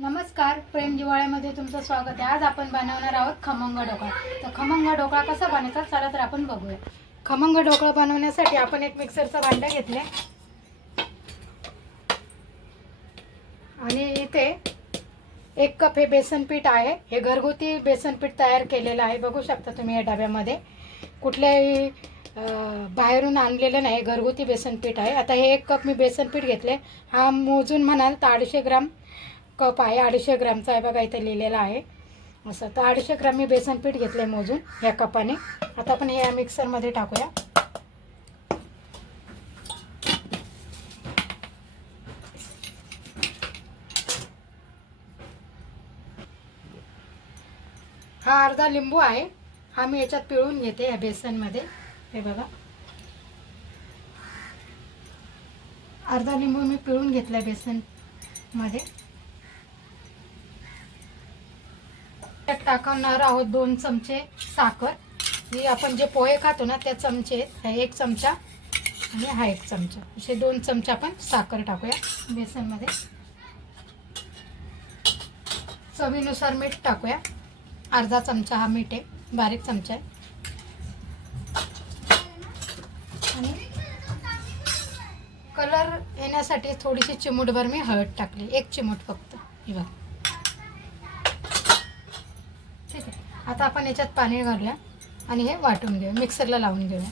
नमस्कार प्रेम दिवाळ्यामध्ये तुमचं स्वागत आहे. आज आपण बनवणार आहोत खमंग ढोकळा. तर खमंग ढोकळा कसा बनवायचा? चला तर आपण बघूया. खमंग ढोकळा बनवण्यासाठी आपण एक मिक्सरचं भांडं घेतले आणि इथे एक कप हे बेसन पीठ आहे. हे घरगुती बेसन पीठ तयार केलेलं आहे. बघू शकता तुम्ही या डब्यामध्ये. कुठल्याही बाहेरून आणलेलं नाही. घरगुती बेसन पीठ आहे. आता हे एक कप मी बेसन पीठ घेतले हा मोजून म्हणाल तर अडीचशे ग्राम कप आहे अडीचशे ग्रॅमचा आहे बघा इथे लिहिलेला आहे. असं तर अडीचशे ग्राम मी बेसन पीठ घेतलं आहे मोजून ह्या कपाने. आता आपण हे या मिक्सरमध्ये टाकूया. हा अर्धा लिंबू आहे. हा मी याच्यात पिळून घेते या बेसनमध्ये. हे बघा. अर्धा लिंबू मी पिळून घेतला बेसनमध्ये. त्यात टाकणार आहोत दोन चमचे साखर. ही आपण जे पोहे खातो ना त्या चमचे आहेत. हा एक चमचा आणि हा एक चमचा. असे दोन चमचे आपण साखर टाकूया बेसनमध्ये. चवीनुसार मीठ टाकूया. अर्धा चमचा हा मीठ आहे. बारीक चमचा आहे. आणि कलर येण्यासाठी थोडीशी चिमूटभर मी हळद टाकली. एक चिमूट फक्त. ही बघा ठीक आहे आता आपण याच्यात पाणी घालूया आणि हे वाटून घेऊ मिक्सरला लावून घेऊया.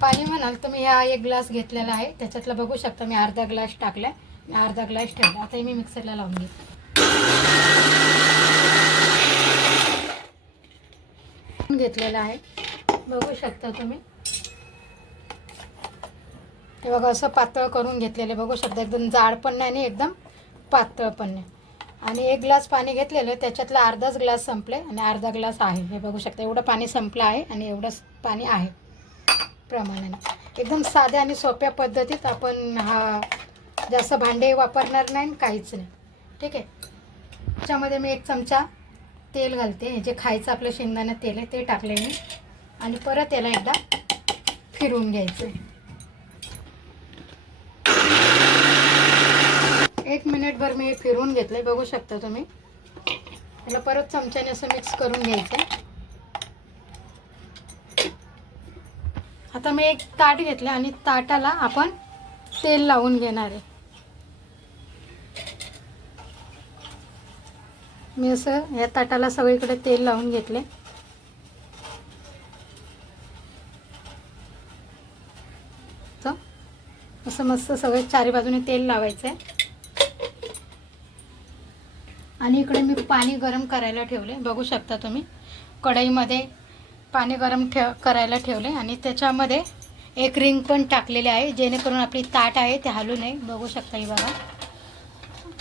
पाणी म्हणाल तर मी हा एक ग्लास घेतलेला आहे त्याच्यातलं बघू शकता मी अर्धा ग्लास टाकला मी अर्धा ग्लास ठेवला आता हे मी मिक्सरला लावून घेते. घेतलेला आहे. बघू शकता तुम्ही. हे बघा असं पातळ करून घेतलेलं आहे. बघू शकता एकदम जाड पण नाही आणि एकदम पातळ पण नाही. आणि एक ग्लास पाणी घेतलेलं त्याच्यातला अर्धाच ग्लास संपले आणि अर्धा ग्लास आहे. हे बघू शकता एवढं पाणी संपलं आहे आणि एवढंच पाणी आहे प्रमाणाने. एकदम साध्या आणि सोप्या पद्धतीत आपण हा जास्त भांडे वापरणार नाही आणि काहीच नाही. ठीक आहे? त्याच्यामध्ये मी एक चमचा तेल घालते. हे जे खायचं आपलं शेंगदाणा तेल आहे ते टाकले मी. आणि परत याला एकदा फिरवून घ्यायचं आहे. एक मिनिटभर मी फिरवून घेतलं आहे बघू शकता तुम्ही. याला परत चमच्याने असं मिक्स करून घ्यायचं आता मी एक ताट घेतलं आणि ताटाला आपण तेल लावून घेणार आहे. मी असं या ताटाला सगळीकडे तेल लावून घेतले असं मस्त सगळे चारी बाजूने तेल लावायचं आहे आणि इकडे मी पाणी गरम करायला ठेवले. बघू शकता तुम्ही. कढईमध्ये पाणी गरम ठेव करायला ठेवले. आणि त्याच्यामध्ये एक रिंग पण टाकलेले आहे जेणेकरून आपली ताट आहे ते हलू नये. बघू शकता ही बघा.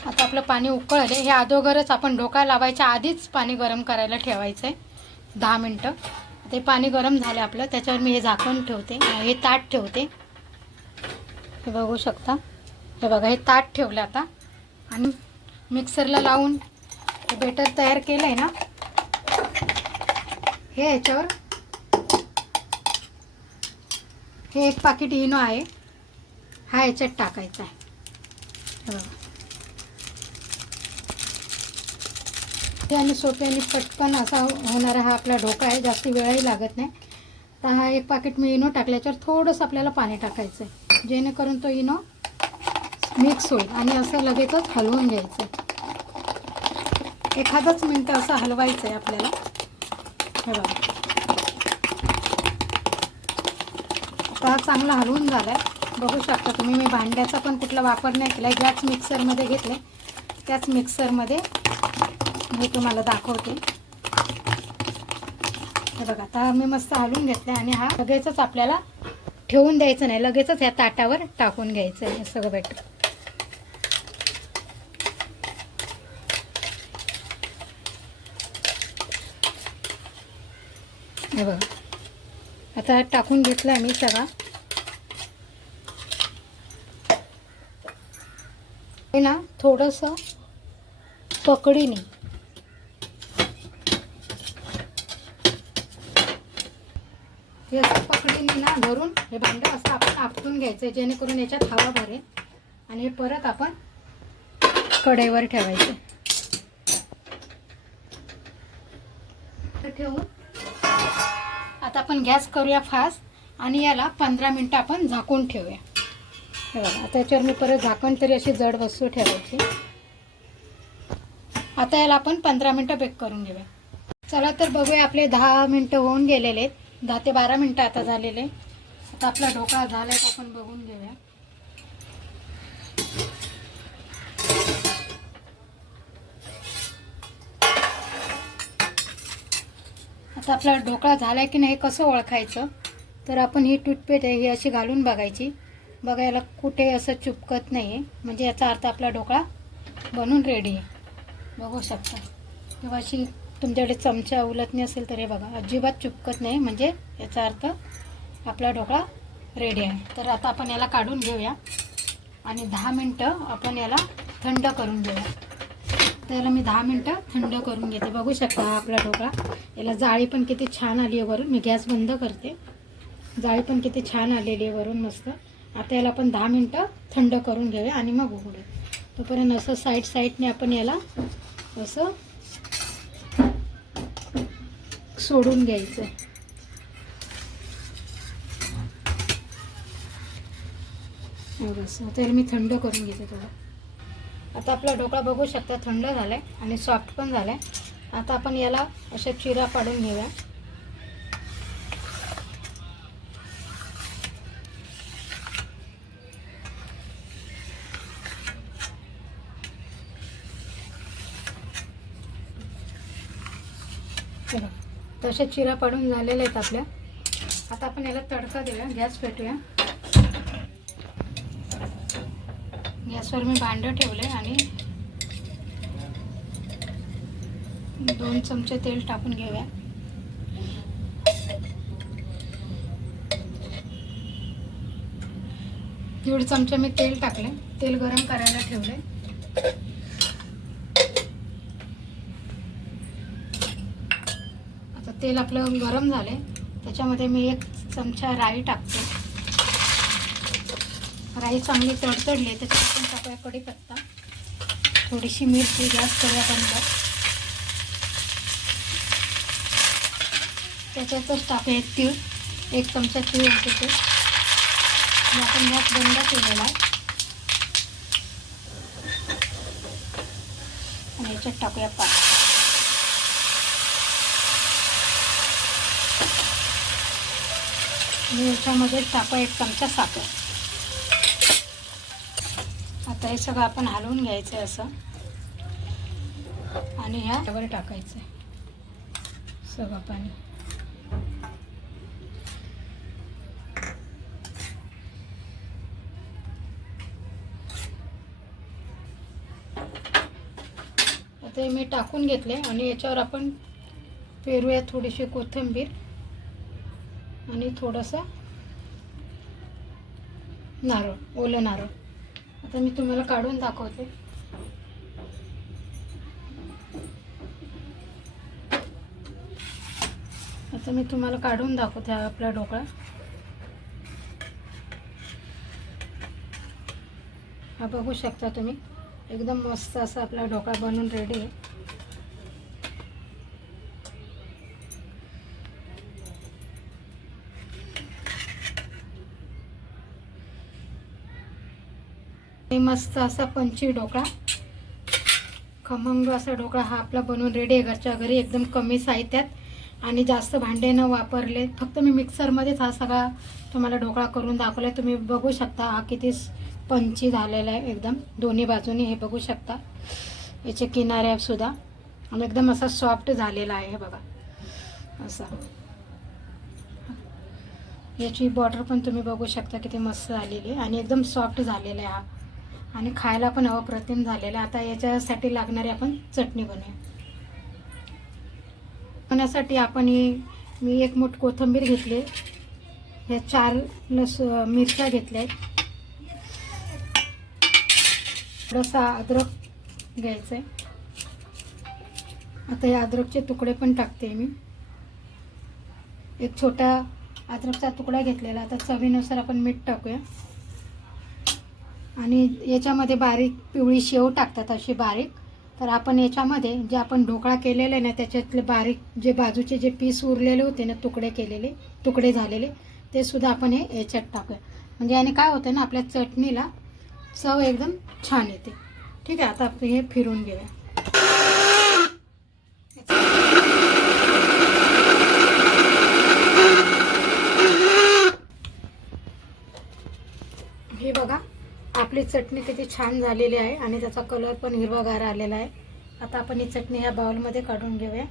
आता आपलं पाणी उकळले. हे अगोदरच आपण ढोका लावायच्या आधीच पाणी गरम करायला ठेवायचं आहे दहा मिनटं. ते पाणी गरम झालं आपलं. त्याच्यावर मी हे झाकण ठेवते. हे ताट ठेवते. हे बघू शकता. हे बघा हे ताट ठेवलं आता. आणि मिक्सरला लावून बेटर तयार केलं आहे ना? हे याच्यावर. हे एक पाकिट इनो आहे. हा याच्यात टाकायचा आहे. हे आणि सोपे आणि पटकन असा होणारा हा आपला ढोका आहे. जास्त वेळही लागत नाही. तर हा एक पाकिट मी इनो टाकल्याच्यावर थोडंसं आपल्याला पाणी टाकायचं आहे जेणेकरून तो इनो मिक्स होईल आणि असं लगेचच हलवून घ्यायचं एखादंच मिनटं असं हलवायचं आहे आपल्याला. हे बघा. आता हा चांगला हलवून झाला आहे बघू शकता तुम्ही मी भांड्याचा पण कुठला वापर नाही केला ज्याच मिक्सरमध्ये घेतले त्याच मिक्सरमध्ये मी तुम्हाला दाखवते. हे बघा आता मी मस्त हलवून घेतलं आणि हा लगेचच आपल्याला ठेवून द्यायचं नाही. लगेचच या ताटावर टाकून घ्यायचं आहे. सगळं बेटर हे बघा. आता हा टाकून घेतला मी सगळा. हे ना थोडंसं पकडीने. हे असं पकडीने ना धरून हे भांडं असं आपण आपटून घ्यायचं जेणेकरून याच्यात हवा भरेल. आणि हे परत आपण कढईवर ठेवायचे. ठेवून आता आपण गॅस करूया फास्ट आणि याला पंधरा मिनटं आपण झाकून ठेवूया. हे बघा आता याच्यावर मी परत झाकण तरी अशी जड वस्तू ठेवायची. आता याला आपण पंधरा मिनटं बेक करून घेऊया. चला तर बघूया आपले दहा मिनटं होऊन गेलेले आहेत. दहा ते बारा मिनटं आता झालेले आता आपला ढोकळा झाला आहे आपण बघून घेऊया. आता आपला ढोकळा झाला आहे की नाही कसं ओळखायचं? तर आपण ही टूथपेस्ट आहे ही अशी घालून बघायची. बघायला कुठे असं चुपकत नाही आहे म्हणजे याचा अर्थ आपला ढोकळा बनून रेडी आहे. बघू शकता. किंवा अशी तुमच्याकडे चमचा उलटणी असेल तर हे बघा. अजिबात चुपकत नाही. म्हणजे याचा अर्थ आपला ढोकळा रेडी आहे. तर आता आपण याला काढून घेऊया. आणि दहा मिनटं आपण याला थंड करून घेऊया. त्याला मी दहा मिनटं थंड करून घेते. बघू शकता हा आपला ढोकळा. याला जाळी पण किती छान आली आहे वरून. मी गॅस बंद करते. जाळी पण किती छान आलेली आहे वरून मस्त. आता याला पण दहा मिनटं थंड करून घेऊया आणि मग उघडूया. तोपर्यंत असं साईड साईडने आपण याला असं सोडून घ्यायचं. बस. त्याला मी थंड करून घेते थोडं. आता आपला ढोकळा बघू शकता थंड झाला आहे आणि सॉफ्ट पण झाला आहे आता आपण याला अशा चिरा पाडून घेऊया. हे तशा चिरा पाडून झालेल्या आहेत आपल्या. आता आपण याला तडका देऊया गॅस पेटूया. गॅसवर मी भांडं ठेवलं आहे आणि दोन चमचे तेल टाकून घेऊया. दीड चमचे मी तेल टाकले तेल गरम करायला ठेवले आता तेल आपलं गरम झाले त्याच्यामध्ये मी एक चमचा राई टाकते. राई चांगली तडतडली त्याच्यात आपण टाकूया कढीपत्ता थोडीशी मिरची गॅस करूया बंद त्याच्यातच टाकूया एक तीळ एक चमचा तीळ होते ते. आपण गॅस बंद केलेला आहे. आणि याच्यात टाकूया पाणी. आणि याच्यामध्ये टाकूया एक चमचा साखर. आता हे सगळं आपण हलवून घ्यायचं आहे असं. आणि ह्यावर टाकायचं आहे सगळं पाणी. आता हे मी टाकून घेतले आणि याच्यावर आपण पेरूया थोडीशी कोथिंबीर आणि थोडंसं नारळ ओलं नारळ. आता मी तुम्हाला काढून दाखवते. आता मी तुम्हाला काढून दाखवते आपला ढोकळा. हा बघू शकता तुम्ही. एकदम मस्त असा आपला ढोकळा बनवून रेडी आहे. मस्त असा पंची ढोकळा. खमंग असा ढोकळा हा आपला बनवून रेडी आहे घरच्या घरी एकदम कमी साहित्यात. आणि जास्त भांडे न वापरले. फक्त मी मिक्सरमध्येच हा सगळा तुम्हाला ढोकळा करून दाखवला आहे तुम्ही बघू शकता हा किती पंची झालेला आहे एकदम. दोन्ही बाजूनी हे बघू शकता. याचे किनारे सुद्धा. आणि एकदम असा सॉफ्ट झालेला आहे हे बघा. असा. याची बॉर्डर पण तुम्ही बघू शकता किती मस्त झालेली आहे. आणि एकदम सॉफ्ट झालेला आहे हा. आणि खायला पण अप्रतिम झालेला आता याच्यासाठी लागणारी आपण चटणी बनवूया बनवण्यासाठी आपण मी एक मोठ कोथिंबीर घेतली ह्या चार लस मिरच्या घेतल्या आहेत. थोडासा अद्रक घ्यायचं आहे. आता या अद्रकचे तुकडे पण टाकते मी. एक छोटा अद्रकचा तुकडा घेतलेला आता चवीनुसार आपण मीठ टाकूया. आणि याच्यामध्ये बारीक पिवळी शेव टाकतात अशी बारीक. तर आपण याच्यामध्ये जे आपण ढोकळा केलेले आहे ना त्याच्यातले बारीक जे बाजूचे जे पीस उरलेले होते ना तुकडे केलेले तुकडे झालेले ते सुद्धा आपण हे याच्यात टाकूया. म्हणजे याने काय होतं ना आपल्या चटणीला चव एकदम छान येते. ठीक आहे आता आपण हे फिरून घेऊया हे बघा आपली चटणी किती छान झालेली आहे आणि त्याचा कलर पण हिरवागार आलेला आहे. आता आपण ही चटणी ह्या बाउलमध्ये काढून घेऊया.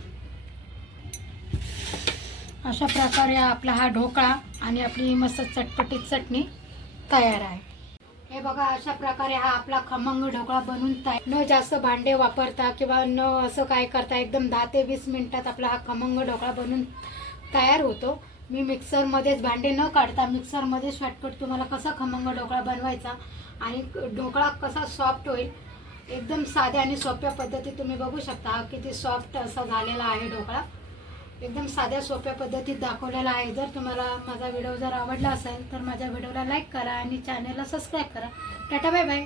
अशा प्रकारे आपला हा ढोकळा आणि आपली मस्त चटपटीत चटणी तयार आहे. हे बघा अशा प्रकारे हा आपला खमंग ढोकळा बनून तयार. न जास्त भांडे वापरता किंवा न असं काय करता एकदम दहा ते वीस मिनिटात आपला हा खमंग ढोकळा बनवून तयार होतो. मी मिक्सरमध्येच भांडे न काढता मिक्सरमध्ये शॉर्टकट तुम्हाला कसा खमंग ढोकळा बनवायचा आणि ढोकळा कसा सॉफ्ट होईल एकदम साध्या आणि सोप्या पद्धतीत तुम्ही बघू शकता किती सॉफ्ट असा झालेला आहे ढोकळा. एकदम साध्या सोप्या पद्धतीत दाखवलेला आहे. जर तुम्हाला माझा व्हिडिओ जर आवडला असेल तर माझ्या व्हिडिओला लाईक करा आणि चॅनलला सबस्क्राईब करा. Tata bye bye